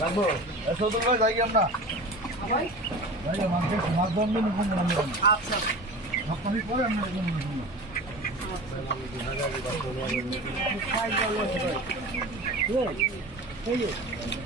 রাখব? এসো তো যাই আমরা। যাই মাছ মাছ ধরলে আচ্ছা। পানি পরে আমরা আমি এক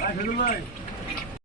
来兄弟们